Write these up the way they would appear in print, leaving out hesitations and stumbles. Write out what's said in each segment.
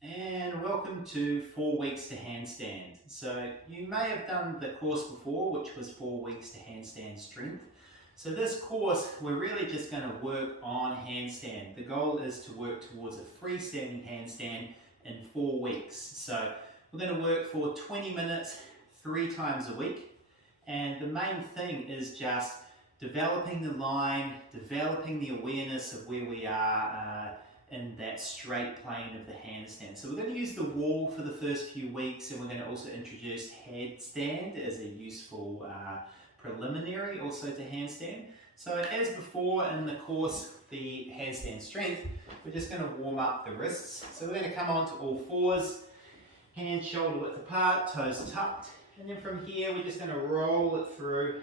And welcome to 4 weeks to handstand. So you may have done the course before, which was 4 weeks to handstand strength. So this course, we're really just going to work on handstand. The goal is to work towards a freestanding handstand in 4 weeks. So we're going to work for 20 minutes, 3 times a week. And the main thing is just developing the line, developing the awareness of where we are in that straight plane of the handstand. So we're going to use the wall for the first few weeks, and we're going to also introduce handstand as a useful preliminary also to handstand. So as before in the course, the handstand strength, we're just going to warm up the wrists. So we're going to come onto all fours, hands shoulder width apart, toes tucked, and then from here we're just going to roll it through.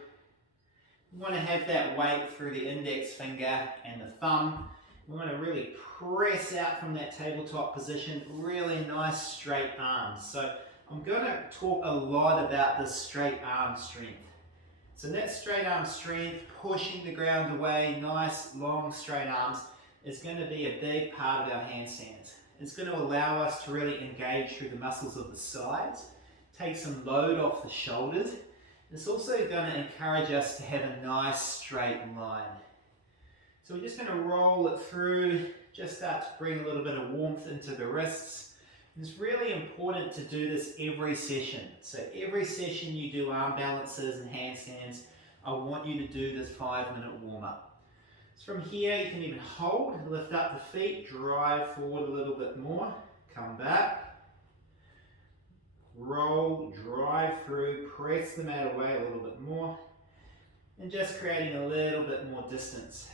We want to have that weight through the index finger and the thumb. We want to really press out from that tabletop position, really nice straight arms. So I'm going to talk a lot about this straight arm strength. So that straight arm strength, pushing the ground away, nice long straight arms, is going to be a big part of our handstands. It's going to allow us to really engage through the muscles of the sides, take some load off the shoulders. It's also going to encourage us to have a nice straight line. So we're just going to roll it through, just start to bring a little bit of warmth into the wrists. And it's really important to do this every session. So every session you do arm balances and handstands, I want you to do this 5-minute warm-up. So from here you can even hold, lift up the feet, drive forward a little bit more, come back, roll, drive through, press the mat away a little bit more, and just creating a little bit more distance.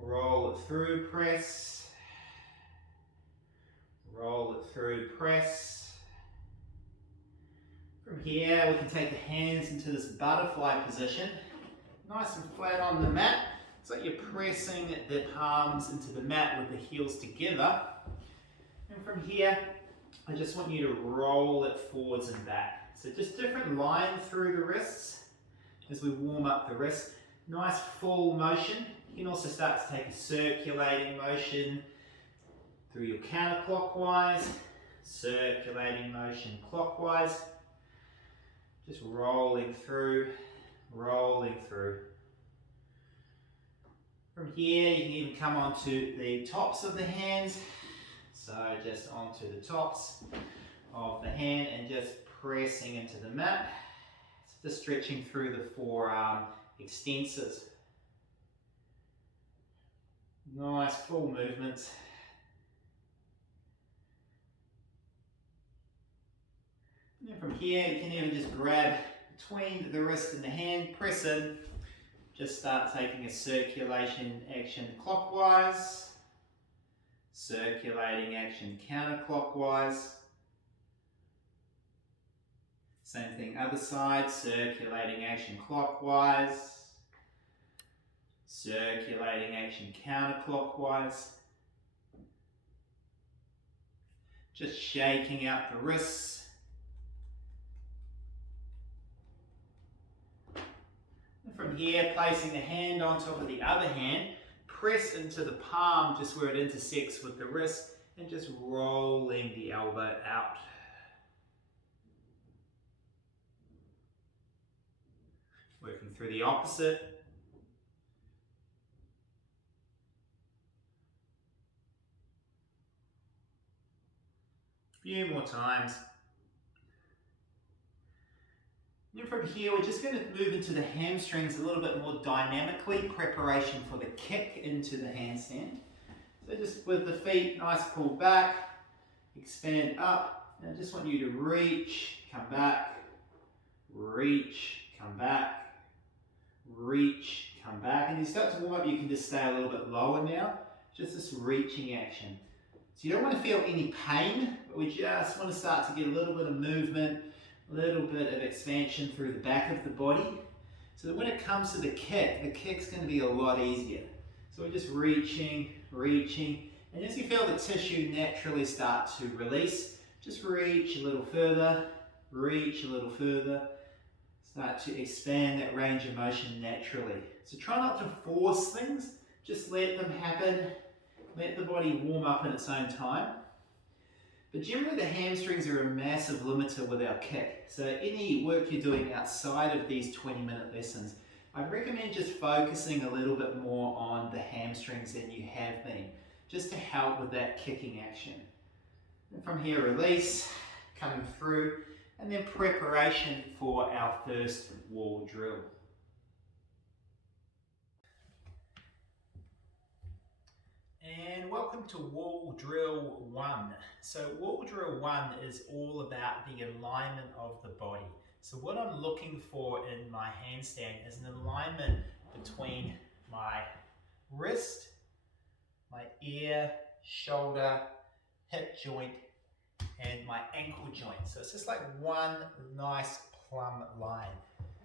Roll it through, press. Roll it through, press. From here, we can take the hands into this butterfly position. Nice and flat on the mat. It's like you're pressing the palms into the mat with the heels together. And from here, I just want you to roll it forwards and back. So just different line through the wrists as we warm up the wrists. Nice full motion. You can also start to take a circulating motion through your counterclockwise, circulating motion clockwise, just rolling through, rolling through. From here you can even come onto the tops of the hands, so just onto the tops of the hand and just pressing into the mat, just stretching through the forearm extensors. Nice full movements. And then from here you can even just grab between the wrist and the hand, press in, just start taking a circulation action clockwise, circulating action counterclockwise. Same thing other side, circulating action clockwise, circulating action counterclockwise. Just shaking out the wrists. And from here, placing the hand on top of the other hand, press into the palm just where it intersects with the wrist and just rolling the elbow out. Working through the opposite. Few more times. And from here, we're just going to move into the hamstrings a little bit more dynamically, preparation for the kick into the handstand. So just with the feet nice pull back, expand up, and I just want you to reach, come back, reach, come back, reach, come back. And you start to warm up, you can just stay a little bit lower now, just this reaching action. So you don't want to feel any pain, but we just want to start to get a little bit of movement, a little bit of expansion through the back of the body. So that when it comes to the kick's going to be a lot easier. So we're just reaching, reaching, and as you feel the tissue naturally start to release, just reach a little further, reach a little further, start to expand that range of motion naturally. So try not to force things, just let them happen. let the body warm up in its own time. But generally the hamstrings are a massive limiter with our kick. So any work you're doing outside of these 20-minute lessons, I'd recommend just focusing a little bit more on the hamstrings than you have been, just to help with that kicking action. And from here, release, coming through, and then preparation for our first wall drill. And welcome to wall drill 1. So wall drill 1 is all about the alignment of the body. So what I'm looking for in my handstand is an alignment between my wrist, my ear, shoulder, hip joint, and my ankle joint. So it's just like one nice plumb line.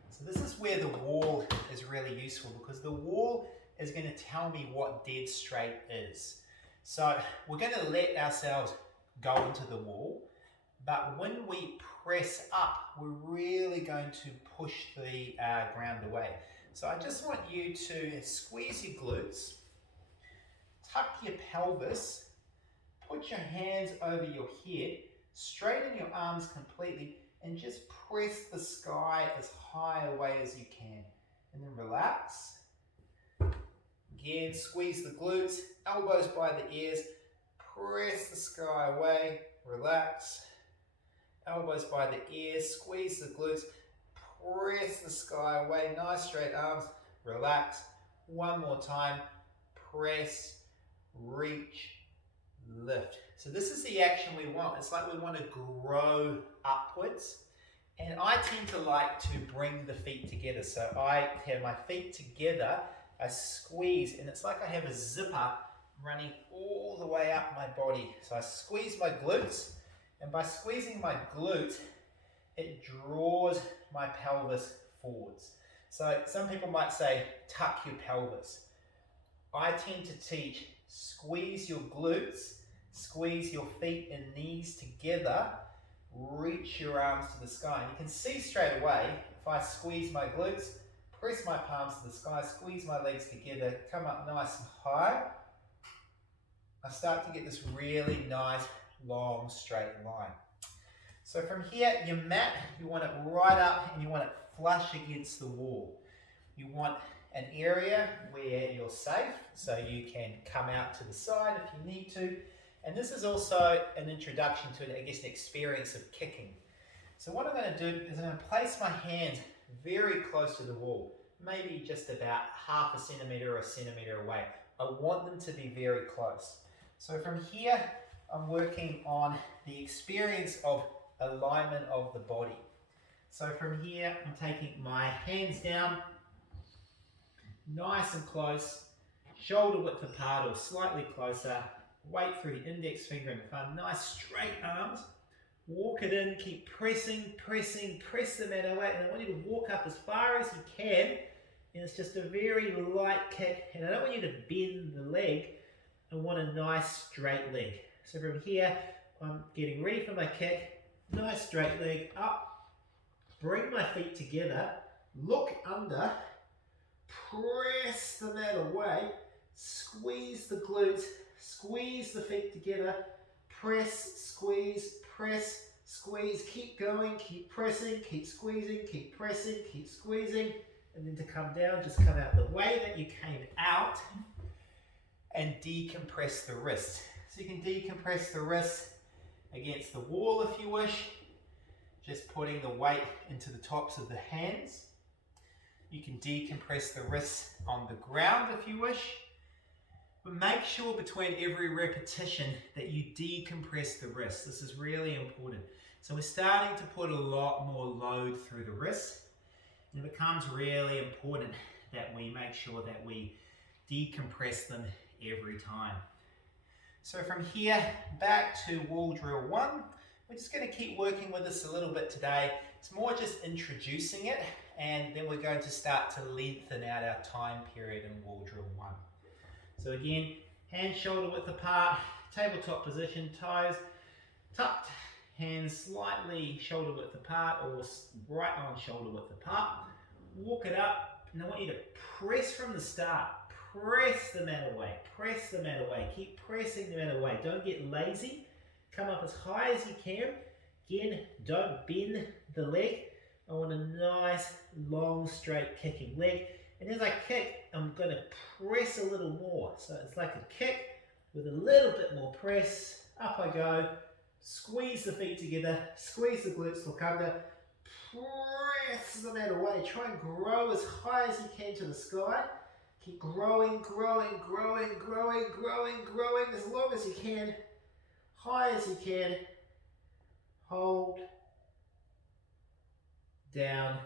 So this is where the wall is really useful, because the wall is going to tell me what dead straight is. So we're going to let ourselves go into the wall, but when we press up, we're really going to push the ground away. So I just want you to squeeze your glutes, tuck your pelvis, put your hands over your head, straighten your arms completely, and just press the sky as high away as you can. And then relax. Again, squeeze the glutes, elbows by the ears, press the sky away, relax. Elbows by the ears, squeeze the glutes, press the sky away, nice straight arms, relax. One more time, press, reach, lift. So this is the action we want. It's like we want to grow upwards. And I tend to like to bring the feet together. So I have my feet together, I squeeze, and it's like I have a zipper running all the way up my body. So I squeeze my glutes, and by squeezing my glute, it draws my pelvis forwards. So some people might say, tuck your pelvis. I tend to teach, squeeze your glutes, squeeze your feet and knees together, reach your arms to the sky. And you can see straight away, if I squeeze my glutes, press my palms to the sky, squeeze my legs together, come up nice and high, I start to get this really nice, long, straight line. So from here, your mat, you want it right up and you want it flush against the wall. You want an area where you're safe, so you can come out to the side if you need to. And this is also an introduction to, I guess, an experience of kicking. So what I'm going to do is I'm going to place my hands very close to the wall, maybe just about half a centimetre or a centimetre away. I want them to be very close. So from here, I'm working on the experience of alignment of the body. So from here, I'm taking my hands down, nice and close, shoulder width apart or slightly closer, weight through the index finger and thumb, nice straight arms, walk it in, keep pressing, pressing, press the mat away, and I want you to walk up as far as you can, and it's just a very light kick, and I don't want you to bend the leg, I want a nice straight leg. So from here, I'm getting ready for my kick, nice straight leg, up, bring my feet together, look under, press the mat away, squeeze the glutes, squeeze the feet together, press, squeeze, keep going, keep pressing, keep squeezing, keep pressing, keep squeezing, and then to come down, just come out the way that you came out and decompress the wrist. So you can decompress the wrist against the wall if you wish, just putting the weight into the tops of the hands. You can decompress the wrists on the ground if you wish, but make sure between every repetition that you decompress the wrist. This is really important. So we're starting to put a lot more load through the wrist, and it becomes really important that we make sure that we decompress them every time. So from here, back to wall drill 1. We're just going to keep working with this a little bit today. It's more just introducing it, and then we're going to start to lengthen out our time period in wall drill 1. So again, hands shoulder width apart, tabletop position, toes tucked, hands slightly shoulder width apart or right on shoulder width apart. Walk it up, and I want you to press from the start. press the mat away, press the mat away, keep pressing the mat away. Don't get lazy, come up as high as you can. Again, don't bend the leg. I want a nice, long, straight kicking leg. And as I kick, I'm going to press a little more. So it's like a kick with a little bit more press. Up I go. Squeeze the feet together. Squeeze the glutes, look under. Press the mat away. Try and grow as high as you can to the sky. Keep growing, growing, growing, growing, growing, growing as long as you can. High as you can. Hold. Down.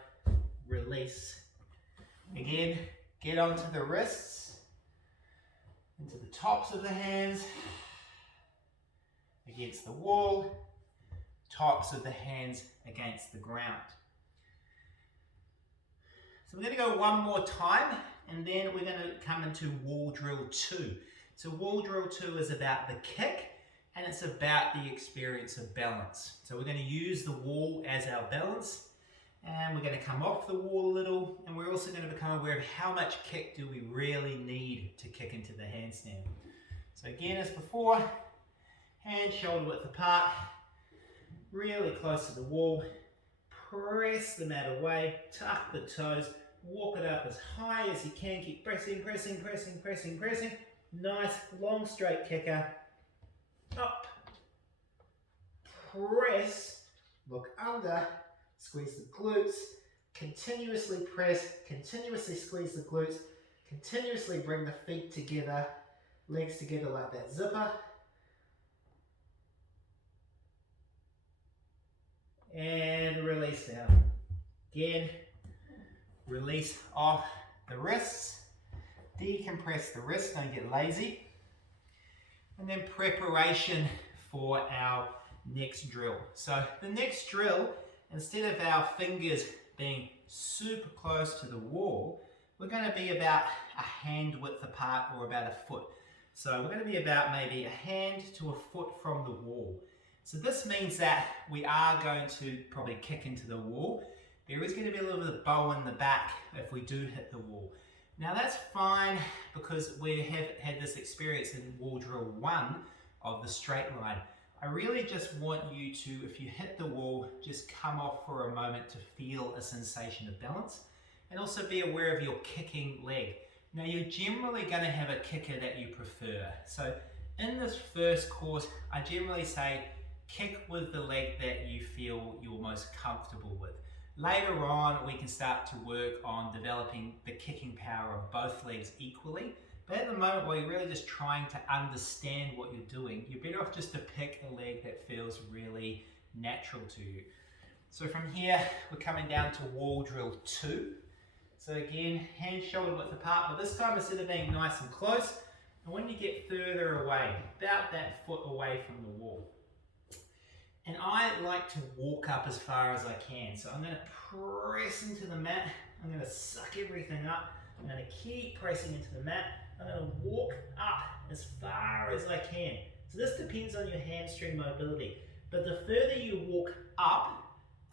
Release. Again, get onto the wrists, into the tops of the hands, against the wall, tops of the hands against the ground. So we're going to go one more time, and then we're going to come into wall drill 2. So wall drill 2 is about the kick, and it's about the experience of balance. So we're going to use the wall as our balance. And we're going to come off the wall a little, and we're also going to become aware of how much kick do we really need to kick into the handstand. So again, as before, hands shoulder width apart, really close to the wall, press the mat away, tuck the toes, walk it up as high as you can, keep pressing, pressing, pressing, pressing, pressing. Nice, long, straight kicker. Up, press, look under, squeeze the glutes, continuously press, continuously squeeze the glutes, continuously bring the feet together, legs together like that zipper. And release down. Again, release off the wrists, decompress the wrists, don't get lazy. And then preparation for our next drill. So the next drill, instead of our fingers being super close to the wall, we're going to be about a hand width apart or about a foot. So we're going to be about maybe a hand to a foot from the wall. So this means that we are going to probably kick into the wall. There is going to be a little bit of bow in the back if we do hit the wall. Now that's fine because we have had this experience in wall drill 1 of the straight line. I really just want you to, if you hit the wall, just come off for a moment to feel a sensation of balance and also be aware of your kicking leg. Now you're generally going to have a kicker that you prefer. So in this first course, I generally say kick with the leg that you feel you're most comfortable with. Later on, we can start to work on developing the kicking power of both legs equally. But at the moment, while you're really just trying to understand what you're doing, you're better off just to pick a leg that feels really natural to you. So from here, we're coming down to wall drill 2. So again, hands shoulder width apart, but this time instead of being nice and close, I want you to get further away, about that foot away from the wall. And I like to walk up as far as I can. So I'm going to press into the mat, I'm going to suck everything up, I'm going to keep pressing into the mat. I'm going to walk up as far as I can. So this depends on your hamstring mobility. But the further you walk up,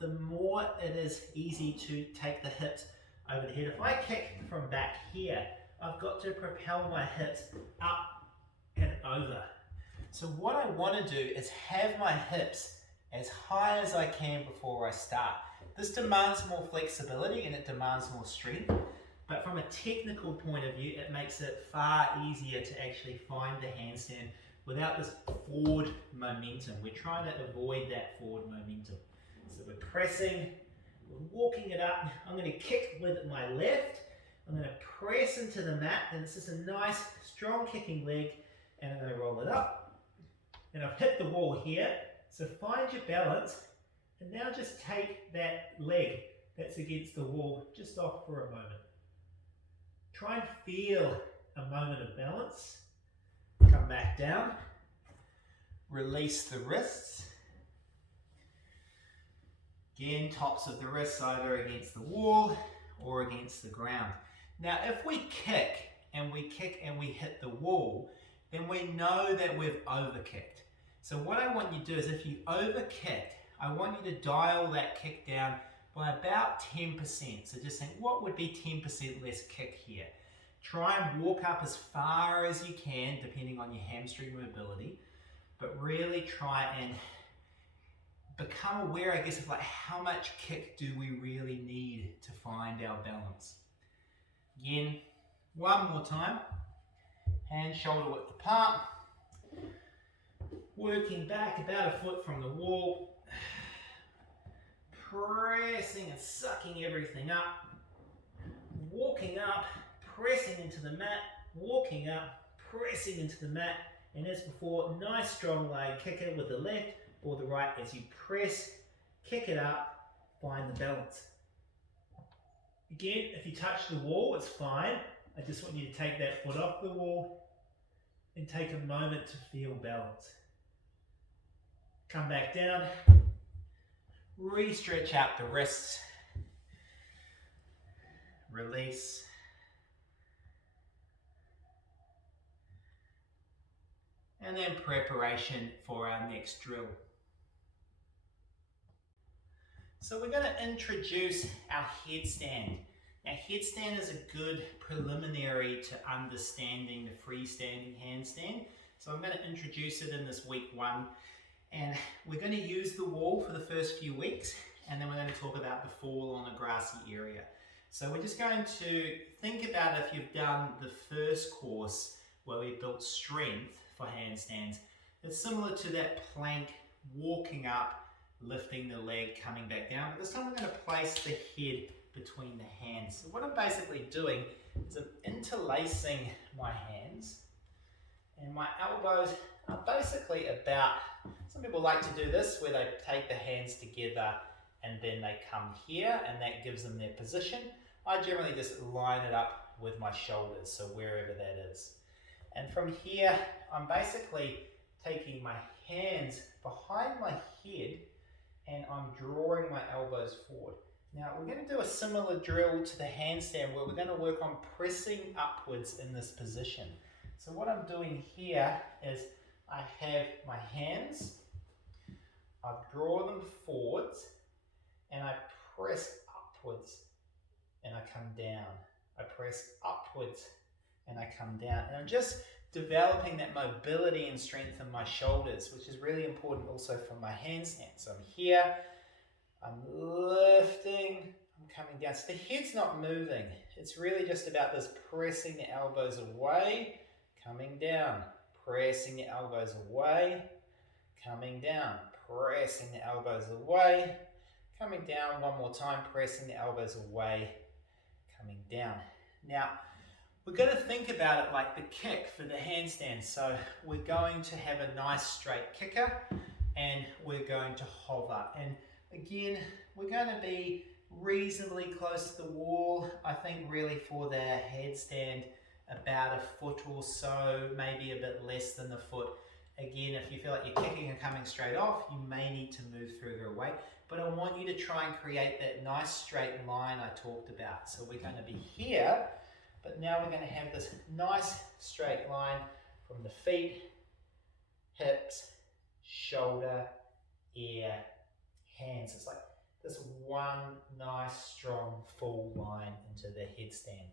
the more it is easy to take the hips over the head. If I kick from back here, I've got to propel my hips up and over. So what I want to do is have my hips as high as I can before I start. This demands more flexibility and it demands more strength. But from a technical point of view, it makes it far easier to actually find the handstand without this forward momentum. We're trying to avoid that forward momentum. So we're pressing, we're walking it up. I'm going to kick with my left. I'm going to press into the mat, and it's just a nice, strong kicking leg, and I'm going to roll it up. And I've hit the wall here, so find your balance, and now just take that leg that's against the wall just off for a moment. Try and feel a moment of balance. Come back down. Release the wrists. Again, tops of the wrists either against the wall or against the ground. Now, if we kick and we hit the wall, then we know that we've overkicked. So what I want you to do is if you overkicked, I want you to dial that kick down by about 10%. So just think, what would be 10% less kick here? Try and walk up as far as you can, depending on your hamstring mobility, but really try and become aware, I guess, of like how much kick do we really need to find our balance. Again, one more time. Hands shoulder width apart. Working back about a foot from the wall. Pressing and sucking everything up. Walking up, pressing into the mat. Walking up, pressing into the mat. And as before, nice strong leg kicker with the left or the right as you press, kick it up, find the balance. Again, if you touch the wall, it's fine. I just want you to take that foot off the wall and take a moment to feel balance. Come back down, re-stretch out the wrists, release. And then preparation for our next drill. So we're going to introduce our headstand. Now headstand is a good preliminary to understanding the freestanding handstand. So I'm going to introduce it in this week 1. And we're going to use the wall for the first few weeks. And then we're going to talk about the fall on a grassy area. So we're just going to think about if you've done the first course where we built strength for handstands. It's similar to that plank, walking up, lifting the leg, coming back down. But this time we're going to place the head between the hands. So what I'm basically doing is I'm interlacing my hands, and my elbows are basically about, some people like to do this where they take the hands together and then they come here and that gives them their position. I generally just line it up with my shoulders, so wherever that is. And from here, I'm basically taking my hands behind my head and I'm drawing my elbows forward. Now we're going to do a similar drill to the handstand where we're going to work on pressing upwards in this position. So what I'm doing here is I have my hands, I draw them forwards and I press upwards and I come down. I press upwards and I come down. And I'm just developing that mobility and strength in my shoulders, which is really important also for my handstand. So I'm here, I'm lifting, I'm coming down. So the head's not moving. It's really just about this pressing the elbows away, coming down, pressing the elbows away, coming down, pressing the elbows away, coming down. One more time, pressing the elbows away, coming down. Now, we're going to think about it like the kick for the handstand. So we're going to have a nice straight kicker and we're going to hover. And again, we're going to be reasonably close to the wall. I think really for the headstand, about a foot or so, maybe a bit less than a foot. Again, if you feel like you're kicking and coming straight off, you may need to move further away. But I want you to try and create that nice straight line I talked about. So we're going to be here. But now we're going to have this nice straight line from the feet, hips, shoulder, ear, hands. It's like this one nice strong full line into the headstand.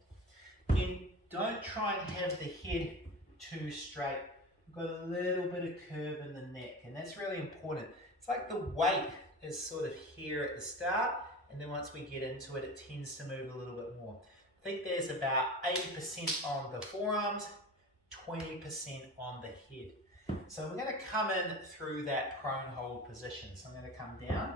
Again, don't try and have the head too straight. We've got a little bit of curve in the neck, and that's really important. It's like the weight is sort of here at the start, and then once we get into it, it tends to move a little bit more. I think there's about 80% on the forearms, 20% on the head. So we're going to come in through that prone hold position. So I'm going to come down.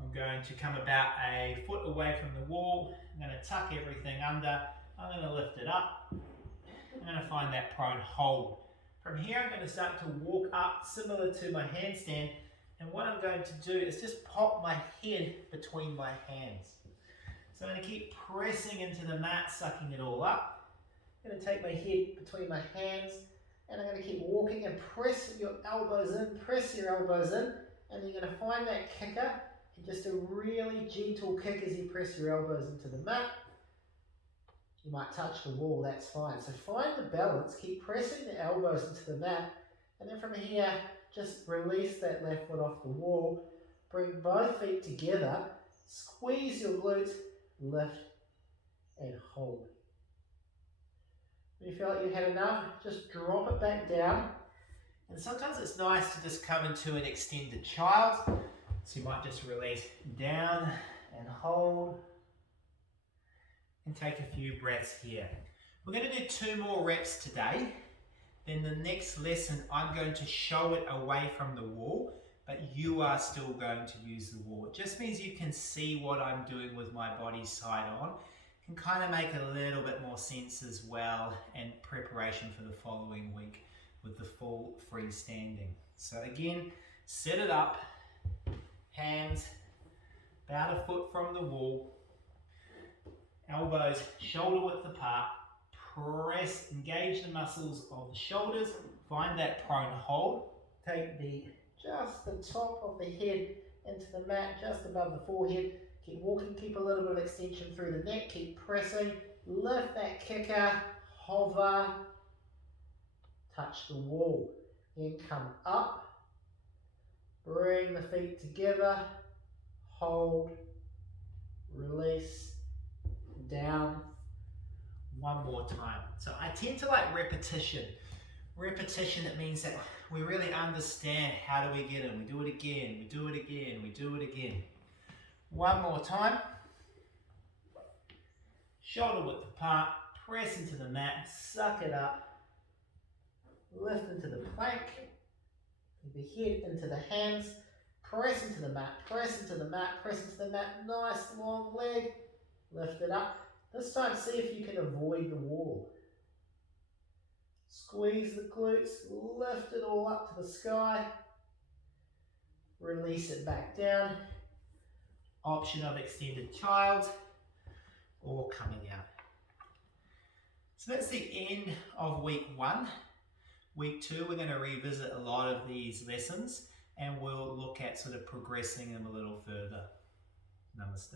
I'm going to come about a foot away from the wall. I'm going to tuck everything under. I'm going to lift it up. I'm going to find that prone hold. From here I'm going to start to walk up similar to my handstand. And what I'm going to do is just pop my head between my hands. So I'm going to keep pressing into the mat, sucking it all up. I'm going to take my head between my hands and I'm going to keep walking and press your elbows in, press your elbows in, and you're going to find that kicker and just a really gentle kick as you press your elbows into the mat. You might touch the wall, that's fine. So find the balance, keep pressing the elbows into the mat, and then from here, just release that left foot off the wall, bring both feet together, squeeze your glutes, lift and hold. When you feel like you've had enough, just drop it back down. And sometimes it's nice to just come into an extended child. So you might just release down and hold. And take a few breaths here. We're going to do 2 more reps today. Then the next lesson, I'm going to show it away from the wall, but you are still going to use the wall. It just means you can see what I'm doing with my body side on. Can kind of make a little bit more sense as well, and preparation for the following week with the full freestanding. So again, set it up, hands about a foot from the wall, elbows shoulder width apart, press, engage the muscles of the shoulders, find that prone hold, take just the top of the head into the mat, just above the forehead, keep walking, keep a little bit of extension through the neck, keep pressing, lift that kicker, hover, touch the wall, then come up, bring the feet together, hold, release, down. One more time. So I tend to like repetition. Repetition, it means that we really understand how do we get in. We do it again, we do it again, we do it again. One more time. Shoulder width apart, press into the mat, suck it up, lift into the plank, the head into the hands, press into the mat, press into the mat, press into the mat, nice long leg, lift it up. This time see if you can avoid the wall. Squeeze the glutes, lift it all up to the sky, release it back down. Option of extended child or coming out. So that's the end of week 1. Week 2, we're going to revisit a lot of these lessons and we'll look at sort of progressing them a little further. Namaste.